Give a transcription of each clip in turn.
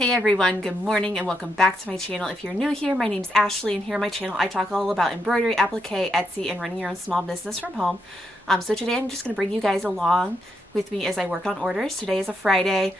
Hey everyone, good morning and welcome back to my channel. If you're new here, my name's Ashley and here on my channel I talk all about embroidery, applique, Etsy, and running your own small business from home. So today I'm just going to bring you guys along with me as I work on orders. Today is a Friday,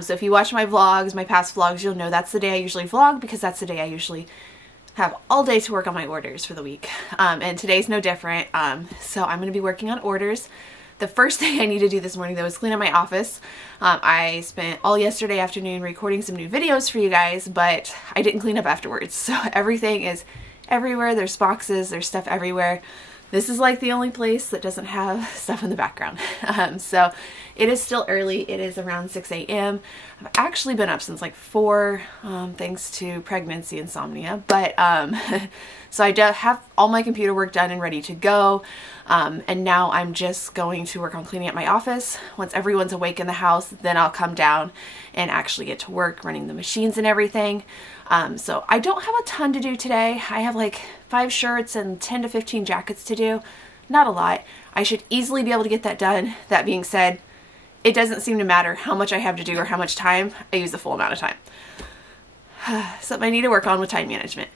so if you watch my vlogs, my past vlogs, you'll know that's the day I usually vlog because that's the day I usually have all day to work on my orders for the week. And today's no different, so I'm going to be working on orders. The first thing I need to do this morning though is clean up my office. I spent all yesterday afternoon recording some new videos for you guys, but I didn't clean up afterwards. So everything is everywhere. There's boxes, there's stuff everywhere. This is like the only place that doesn't have stuff in the background. So it is still early. It is around 6 a.m. I've actually been up since like 4, thanks to pregnancy insomnia. But so I do have all my computer work done and ready to go. And now I'm just going to work on cleaning up my office. Once everyone's awake in the house, then I'll come down and actually get to work running the machines and everything. So I don't have a ton to do today. I have like 5 shirts and 10 to 15 jackets to do. Not a lot. I should easily be able to get that done. That being said, it doesn't seem to matter how much I have to do or how much time. I use the full amount of time. Something I need to work on with time management.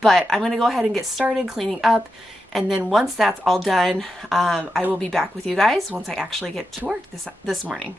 But I'm going to go ahead and get started cleaning up. And then once that's all done, I will be back with you guys once I actually get to work this morning.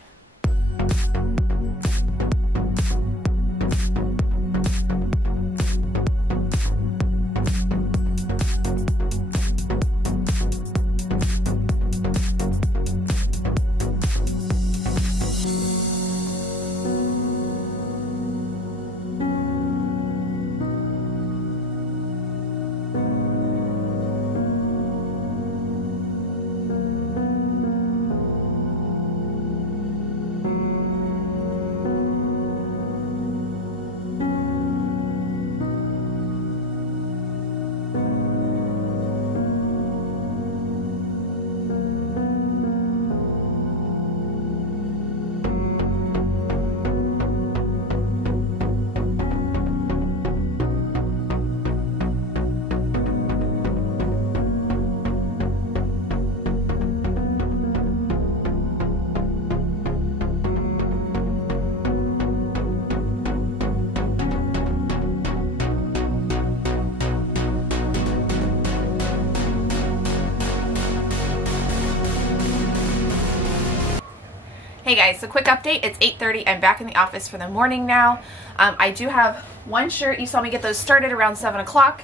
Hey guys, so quick update, it's 8:30, I'm back in the office for the morning now. I do have one shirt, you saw me get those started around 7 o'clock.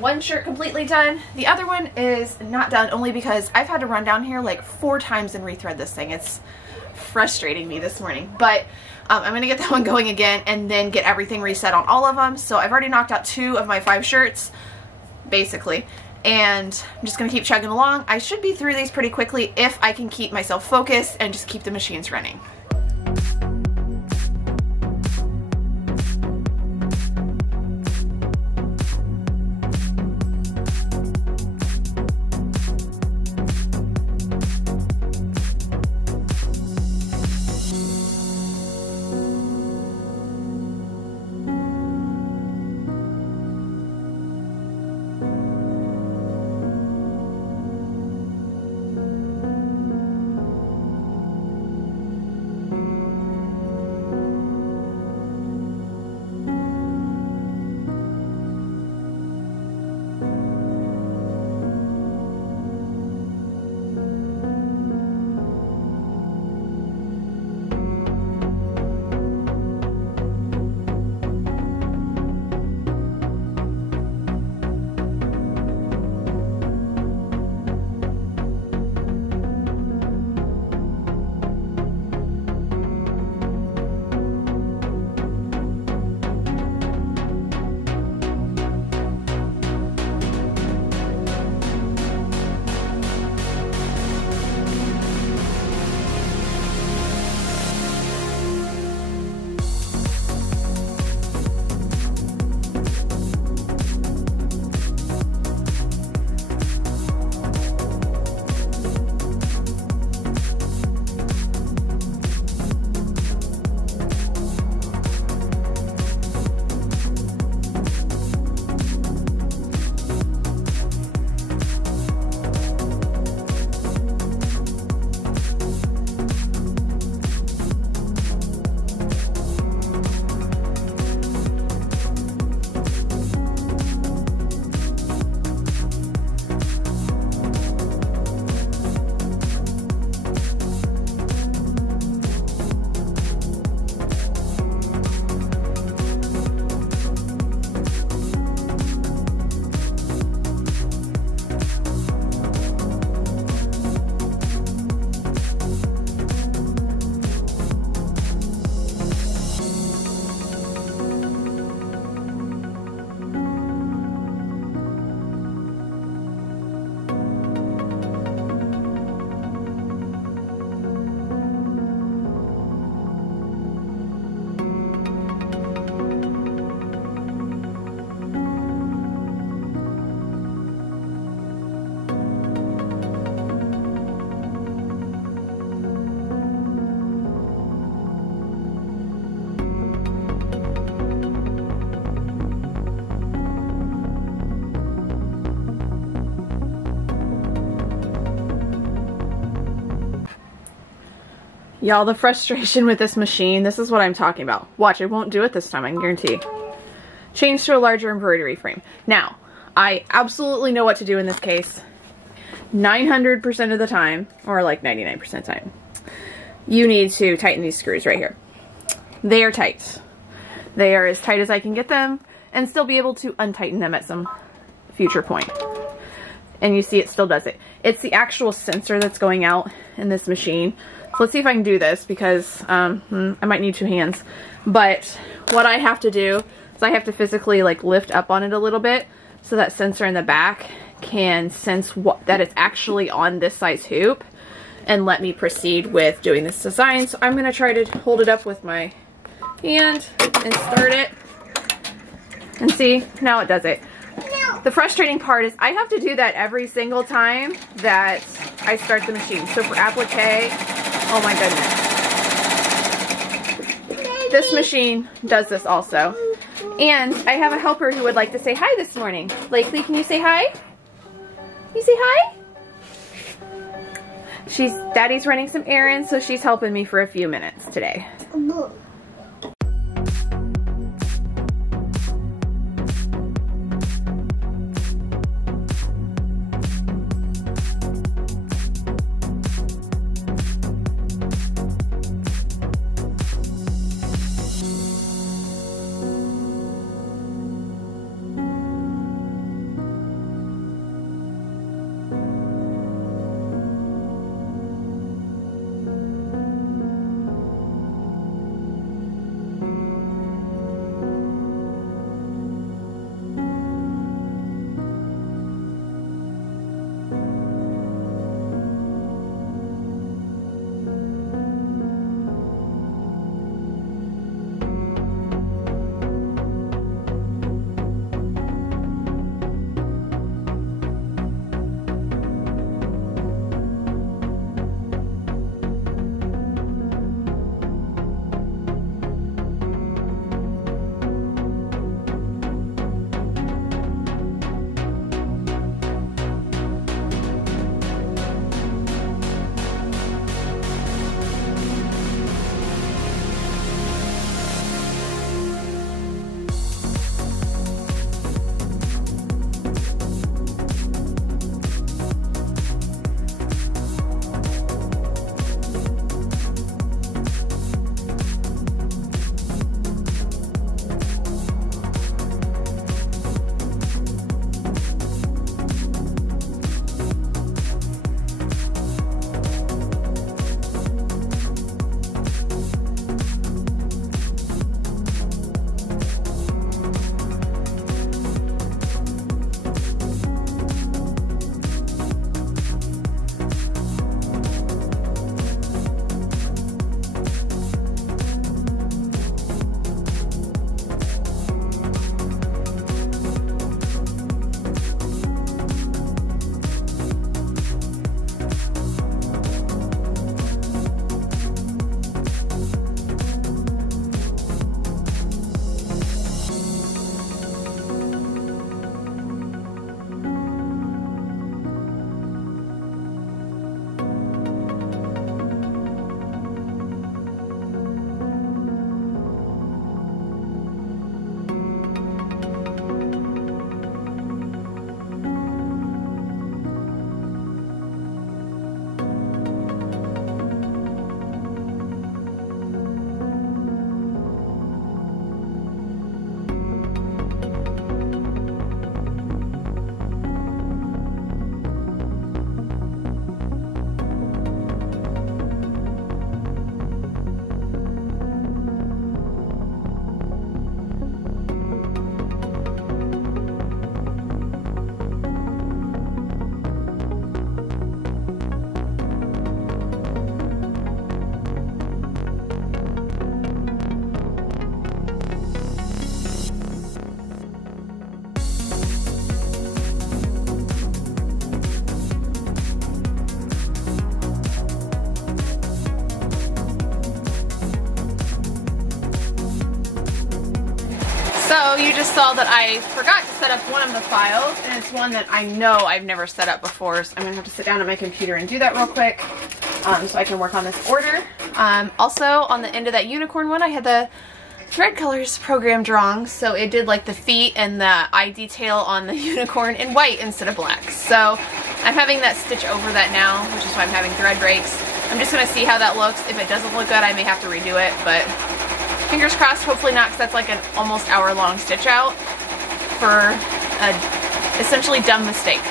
One shirt completely done, the other one is not done only because I've had to run down here like 4 times and rethread this thing. It's frustrating me this morning, but I'm going to get that one going again and then get everything reset on all of them. So I've already knocked out 2 of my 5 shirts, basically. And I'm just going to keep chugging along. I should be through these pretty quickly if I can keep myself focused and just keep the machines running. Y'all, the frustration with this machine, this is what I'm talking about. Watch, it won't do it this time, I can guarantee. Change to a larger embroidery frame. Now, I absolutely know what to do in this case. 900% of the time, or like 99% of the time, you need to tighten these screws right here. They are tight. They are as tight as I can get them, and still be able to untighten them at some future point. And you see it still does it. It's the actual sensor that's going out in this machine. So let's see if I can do this, because I might need two hands. But what I have to do is I have to physically like lift up on it a little bit so that sensor in the back can sense that it's actually on this size hoop and let me proceed with doing this design. So I'm going to try to hold it up with my hand and start it. And see, now it does it. The frustrating part is I have to do that every single time that I start the machine. So for applique, oh my goodness. This machine does this also. And I have a helper who would like to say hi this morning. Lakely, can you say hi? Can you say hi? Daddy's running some errands, so she's helping me for a few minutes today. So you just saw that I forgot to set up one of the files, and it's one that I know I've never set up before, so I'm going to have to sit down at my computer and do that real quick. so I can work on this order. Also on the end of that unicorn one, I had the thread colors programmed wrong, so it did like the feet and the eye detail on the unicorn in white instead of black. So I'm having that stitch over that now, which is why I'm having thread breaks. I'm just going to see how that looks. If it doesn't look good, I may have to redo it, but fingers crossed, hopefully not, because that's like an almost hour-long stitch out for a essentially dumb mistake.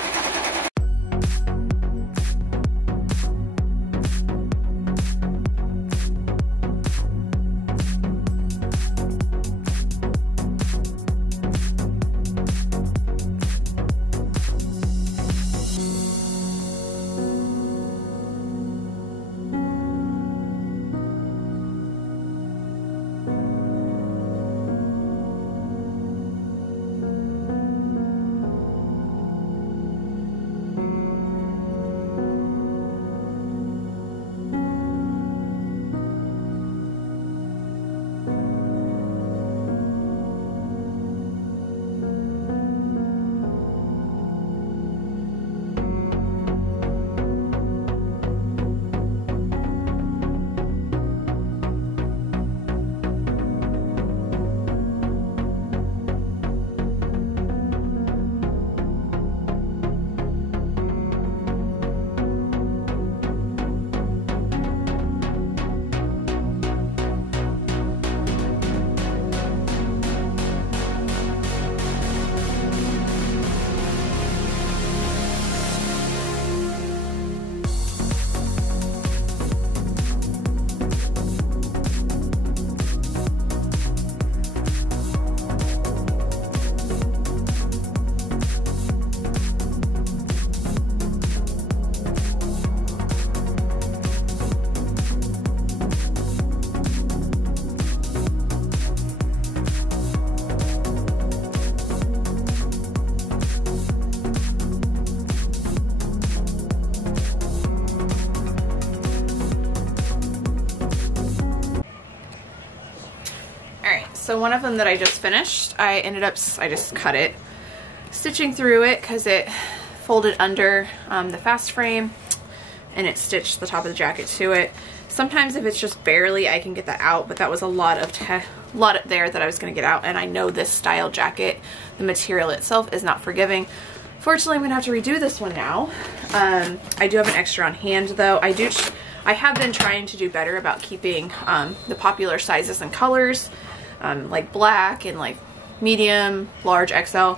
So one of them that I just finished, I just cut it, stitching through it because it folded under the fast frame and it stitched the top of the jacket to it. Sometimes if it's just barely, I can get that out, but that was a lot there that I was going to get out, and I know this style jacket, the material itself is not forgiving. Fortunately, I'm going to have to redo this one now. I do have an extra on hand though. I have been trying to do better about keeping the popular sizes and colors, like black and like medium, large, XL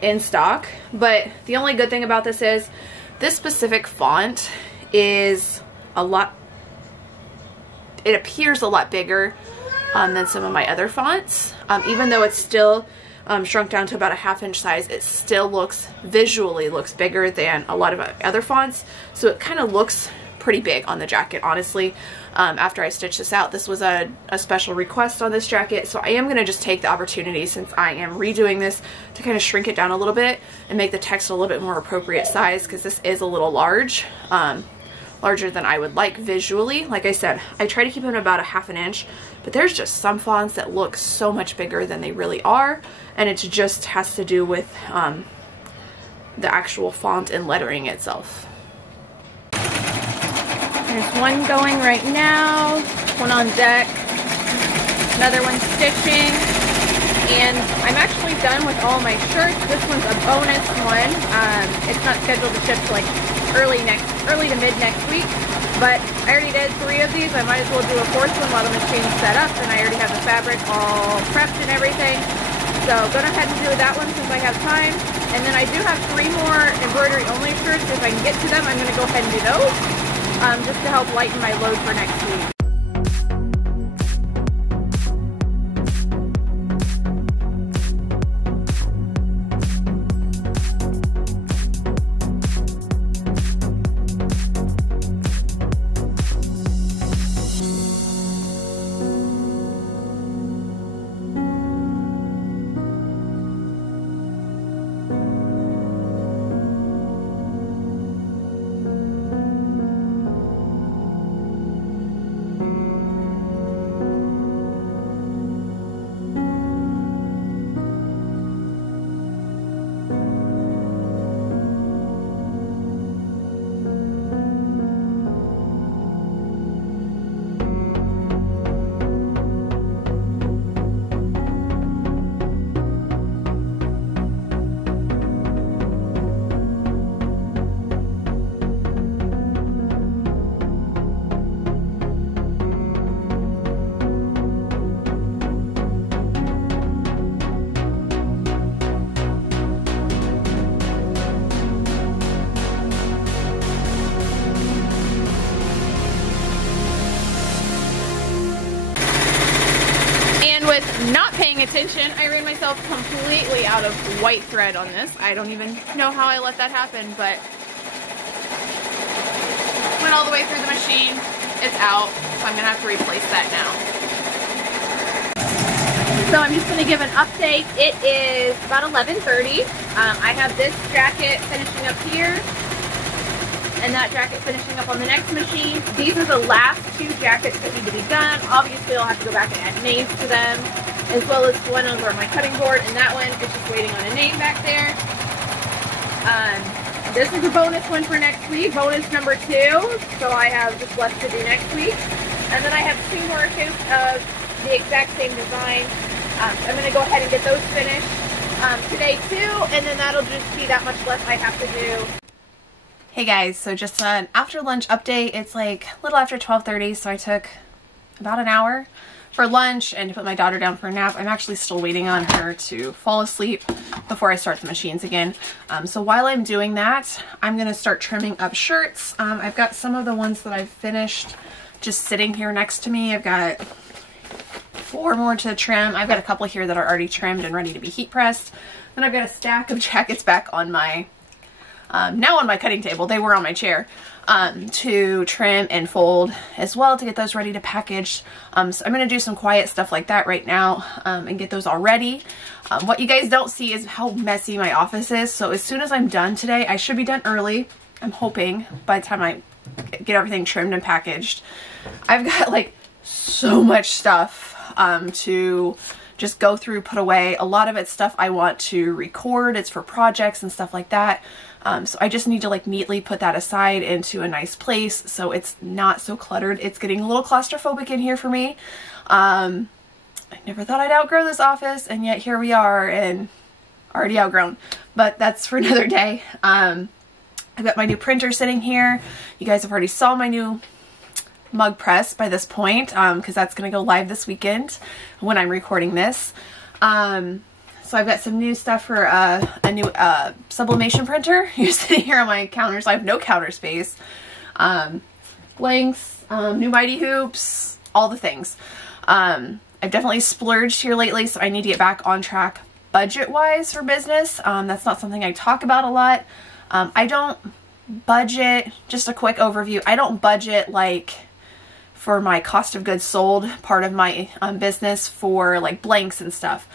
in stock. But the only good thing about this is this specific font is it appears a lot bigger than some of my other fonts. Even though it's still shrunk down to about a 1/2 inch size, it still visually looks bigger than a lot of other fonts. So it kind of looks pretty big on the jacket, honestly. After I stitched this out, this was a special request on this jacket, so I am going to just take the opportunity, since I am redoing this, to kind of shrink it down a little bit and make the text a little bit more appropriate size, because this is a little large, larger than I would like visually. Like I said, I try to keep them about a 1/2 inch, but there's just some fonts that look so much bigger than they really are, and it just has to do with the actual font and lettering itself. There's one going right now, one on deck, another one stitching, and I'm actually done with all my shirts. This one's a bonus one. It's not scheduled to ship till like early to mid next week, but I already did 3 of these. I might as well do a 4th one while the machine's set up, and I already have the fabric all prepped and everything. So go ahead and do that one since I have time. And then I do have 3 more embroidery only shirts. If I can get to them, I'm going to go ahead and do those. Just to help lighten my load for next week. attention. I ran myself completely out of white thread on this. I don't even know how I let that happen, but went all the way through the machine. It's out, so I'm gonna have to replace that now. So I'm just gonna give an update. It is about 11:30. I have this jacket finishing up here, and that jacket finishing up on the next machine. These are the last 2 jackets that need to be done. Obviously, I'll have to go back and add names to them, as well as one over on my cutting board, and that one is just waiting on a name back there. This is a bonus one for next week, bonus number 2, so I have just left to do next week. And then I have 2 more shoots of the exact same design. I'm going to go ahead and get those finished today too, and then that'll just be that much less I have to do. Hey guys, so just an after lunch update. It's like a little after 12:30, so I took about an hour for lunch and to put my daughter down for a nap. I'm actually still waiting on her to fall asleep before I start the machines again. So while I'm doing that, I'm going to start trimming up shirts. I've got some of the ones that I've finished just sitting here next to me. I've got 4 more to trim. I've got a couple here that are already trimmed and ready to be heat pressed. Then I've got a stack of jackets back on my now on my cutting table. They were on my chair to trim and fold as well to get those ready to package. So I'm going to do some quiet stuff like that right now and get those all ready. What you guys don't see is how messy my office is. So as soon as I'm done today, I should be done early. I'm hoping by the time I get everything trimmed and packaged. I've got like so much stuff to just go through, put away. A lot of it's stuff I want to record. It's for projects and stuff like that. So I just need to like neatly put that aside into a nice place so it's not so cluttered. It's getting a little claustrophobic in here for me. I never thought I'd outgrow this office, and yet here we are, and already outgrown. But that's for another day. I've got my new printer sitting here. You guys have already saw my new mug press by this point, because that's going to go live this weekend when I'm recording this. So I've got some new stuff for a new sublimation printer. You're sitting here on my counter, so I have no counter space. Blanks, new Mighty Hoops, all the things. I've definitely splurged here lately, so I need to get back on track budget-wise for business. That's not something I talk about a lot. I don't budget, just a quick overview, I don't budget like for my cost of goods sold part of my business for like blanks and stuff.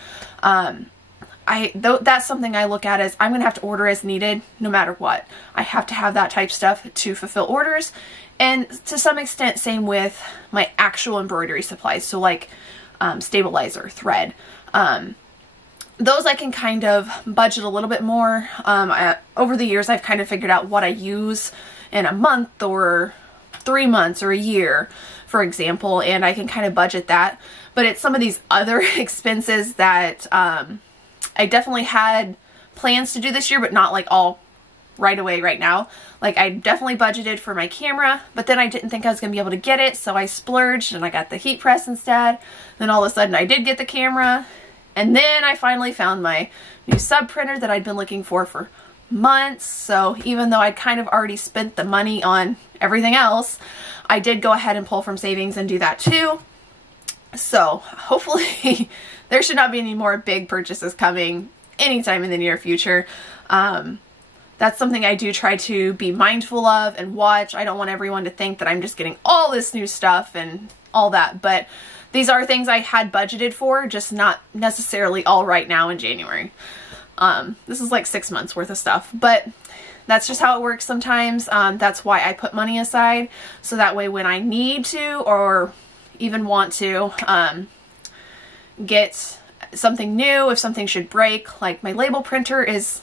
That's something I look at as I'm gonna have to order as needed no matter what. I have to have that type stuff to fulfill orders, and to some extent same with my actual embroidery supplies, so like stabilizer, thread. Those I can kind of budget a little bit more. Over the years I've kind of figured out what I use in a month or 3 months or a year, for example, and I can kind of budget that. But it's some of these other expenses that I definitely had plans to do this year, but not like all right away right now. Like I definitely budgeted for my camera, but then I didn't think I was gonna be able to get it, so I splurged and I got the heat press instead. Then all of a sudden I did get the camera, and then I finally found my new sub printer that I'd been looking for months. So even though I'd kind of already spent the money on everything else, I did go ahead and pull from savings and do that too. So hopefully there should not be any more big purchases coming anytime in the near future. That's something I do try to be mindful of and watch. I don't want everyone to think that I'm just getting all this new stuff and all that, but these are things I had budgeted for, just not necessarily all right now in January. This is like 6 months worth of stuff, but that's just how it works sometimes. That's why I put money aside, so that way when I need to or even want to get something new, if something should break, like my label printer is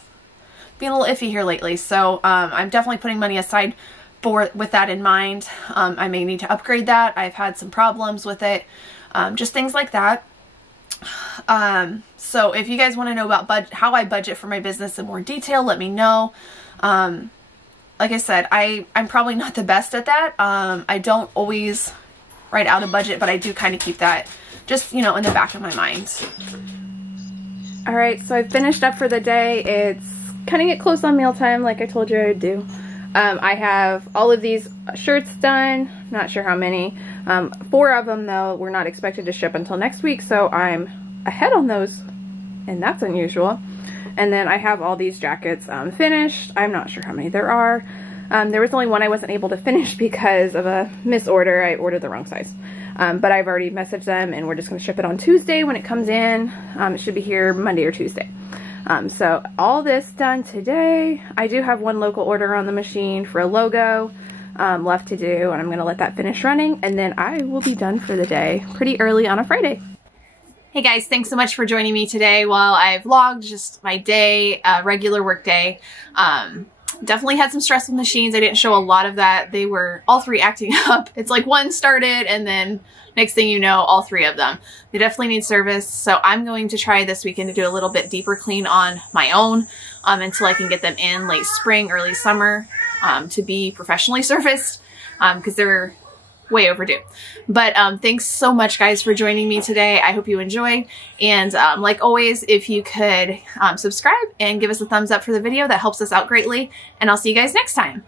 being a little iffy here lately, so I'm definitely putting money aside with that in mind. I may need to upgrade that. I've had some problems with it, just things like that. So if you guys want to know about how I budget for my business in more detail, let me know. Like I said, I'm probably not the best at that. I don't always write out a budget, but I do kind of keep that just, you know, in the back of my mind. Alright, so I've finished up for the day. It's cutting it close on mealtime like I told you I would do. I have all of these shirts done, not sure how many. 4 of them though were not expected to ship until next week, so I'm ahead on those, and that's unusual. And then I have all these jackets finished. I'm not sure how many there are. There was only one I wasn't able to finish because of a misorder. I ordered the wrong size. But I've already messaged them, and we're just going to ship it on Tuesday when it comes in. It should be here Monday or Tuesday. So all this done today. I do have one local order on the machine for a logo left to do, and I'm going to let that finish running, and then I will be done for the day pretty early on a Friday. Hey guys, thanks so much for joining me today while I vlogged just my day, regular work day. Definitely had some stress with machines. I didn't show a lot of that. They were all three acting up. It's like one started and then next thing you know, all three of them. They definitely need service. So I'm going to try this weekend to do a little bit deeper clean on my own until I can get them in late spring, early summer to be professionally serviced because they're way overdue. But thanks so much guys for joining me today. I hope you enjoyed, and like always, if you could subscribe and give us a thumbs up for the video, that helps us out greatly, and I'll see you guys next time.